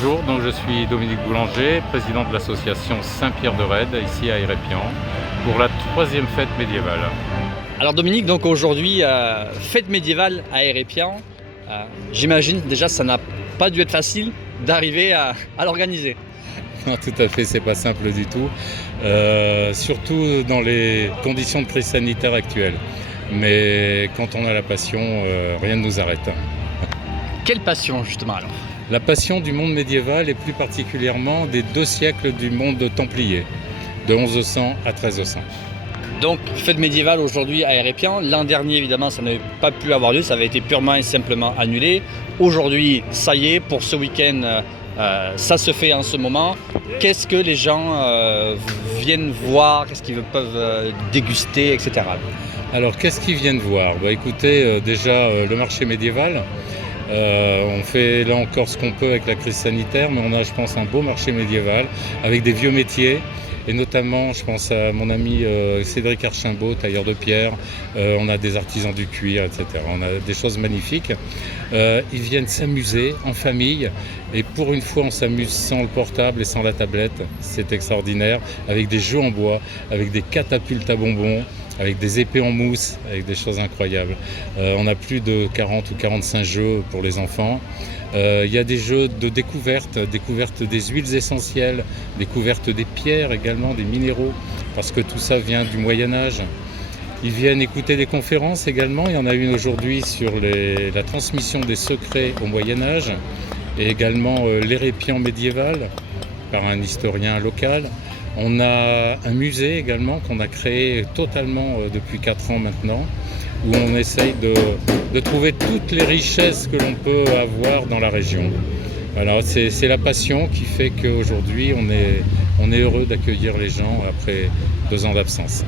Bonjour, donc je suis Dominique Boulanger, président de l'association Saint-Pierre de Rède, ici à Hérépian, pour la 3e fête médiévale. Alors Dominique, donc aujourd'hui, fête médiévale à Hérépian, j'imagine déjà ça n'a pas dû être facile d'arriver à l'organiser. Non, tout à fait, c'est pas simple du tout, surtout dans les conditions de crise sanitaire actuelles. Mais quand on a la passion, rien ne nous arrête. Quelle passion justement alors? La passion du monde médiéval et plus particulièrement des 2 siècles du monde templier, de 1100 à 1300. Donc fête médiévale aujourd'hui à Hérépian. L'an dernier évidemment ça n'avait pas pu avoir lieu, ça avait été purement et simplement annulé. Aujourd'hui ça y est, pour ce week-end ça se fait en ce moment. Qu'est-ce que les gens viennent voir, qu'est-ce qu'ils peuvent déguster, etc. Alors qu'est-ce qu'ils viennent voir? Écoutez, déjà le marché médiéval. On fait là encore ce qu'on peut avec la crise sanitaire, mais on a, je pense, un beau marché médiéval avec des vieux métiers. Et notamment, je pense à mon ami Cédric Archimbaud, tailleur de pierre. On a des artisans du cuir, etc. On a des choses magnifiques. Ils viennent s'amuser en famille. Et pour une fois, on s'amuse sans le portable et sans la tablette. C'est extraordinaire. Avec des jeux en bois, avec des catapultes à bonbons, avec des épées en mousse, avec des choses incroyables. On a plus de 40 ou 45 jeux pour les enfants. Il y a des jeux de découverte des huiles essentielles, découverte des pierres également, des minéraux, parce que tout ça vient du Moyen-Âge. Ils viennent écouter des conférences également. Il y en a une aujourd'hui sur la transmission des secrets au Moyen-Âge et également l'Hérépian médiéval par un historien local. On a un musée également qu'on a créé totalement depuis 4 ans maintenant, où on essaye de trouver toutes les richesses que l'on peut avoir dans la région. Alors c'est la passion qui fait qu'aujourd'hui on est heureux d'accueillir les gens après 2 ans d'absence.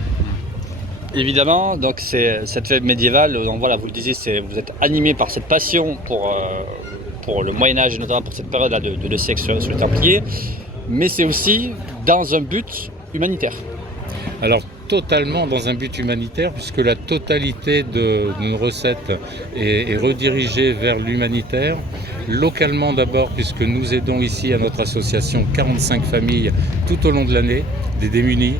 Évidemment, donc c'est cette fête médiévale, donc voilà, vous le disiez, vous êtes animé par cette passion pour le Moyen-Âge et notamment pour cette période-là de 2 siècles sur les Templiers, mais c'est aussi dans un but humanitaire. Alors totalement dans un but humanitaire, puisque la totalité de nos recettes est redirigée vers l'humanitaire. Localement d'abord, puisque nous aidons ici à notre association 45 familles tout au long de l'année, des démunis,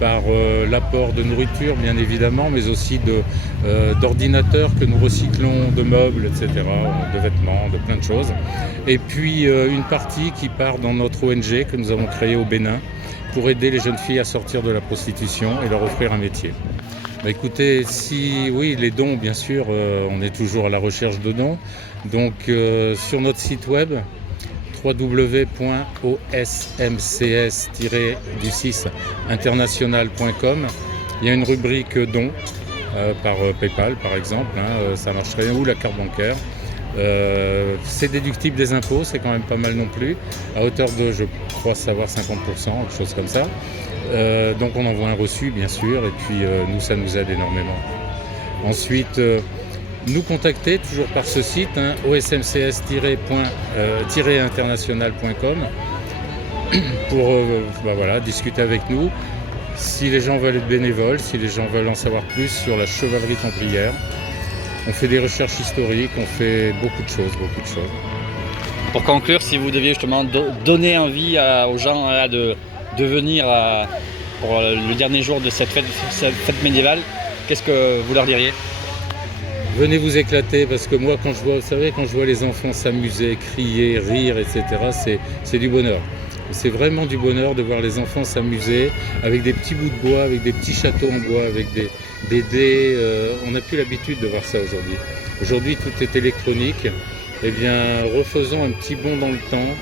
par l'apport de nourriture bien évidemment, mais aussi d'ordinateurs que nous recyclons, de meubles, etc., de vêtements, de plein de choses. Et puis une partie qui part dans notre ONG que nous avons créée au Bénin pour aider les jeunes filles à sortir de la prostitution et leur offrir un métier. Écoutez, oui, les dons, bien sûr, on est toujours à la recherche de dons. Donc sur notre site web, www.osmcs-international.com, il y a une rubrique dons par PayPal par exemple, ça marche très bien, ou la carte bancaire. C'est déductible des impôts, c'est quand même pas mal non plus, à hauteur de, je crois savoir, 50%, quelque chose comme ça. Donc on envoie un reçu bien sûr, et puis nous ça nous aide énormément. Ensuite, nous contacter toujours par ce site, osmcs-international.com, pour discuter avec nous. Si les gens veulent être bénévoles, si les gens veulent en savoir plus sur la chevalerie templière, on fait des recherches historiques, on fait beaucoup de choses. Pour conclure, si vous deviez justement donner envie aux gens de venir pour le dernier jour de cette fête médiévale, qu'est-ce que vous leur diriez? Venez vous éclater, parce que moi quand je vois les enfants s'amuser, crier, rire, etc., c'est du bonheur. C'est vraiment du bonheur de voir les enfants s'amuser avec des petits bouts de bois, avec des petits châteaux en bois, avec des dés. On n'a plus l'habitude de voir ça aujourd'hui. Aujourd'hui, tout est électronique. Eh bien, refaisons un petit bond dans le temps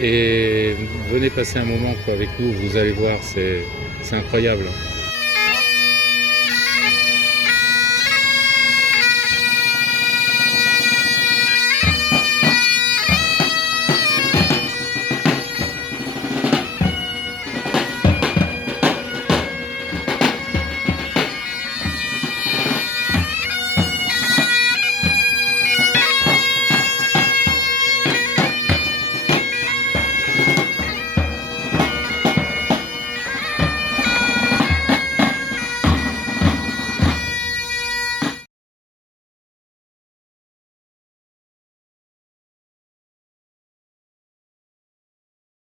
et venez passer un moment avec nous. Vous allez voir, c'est incroyable.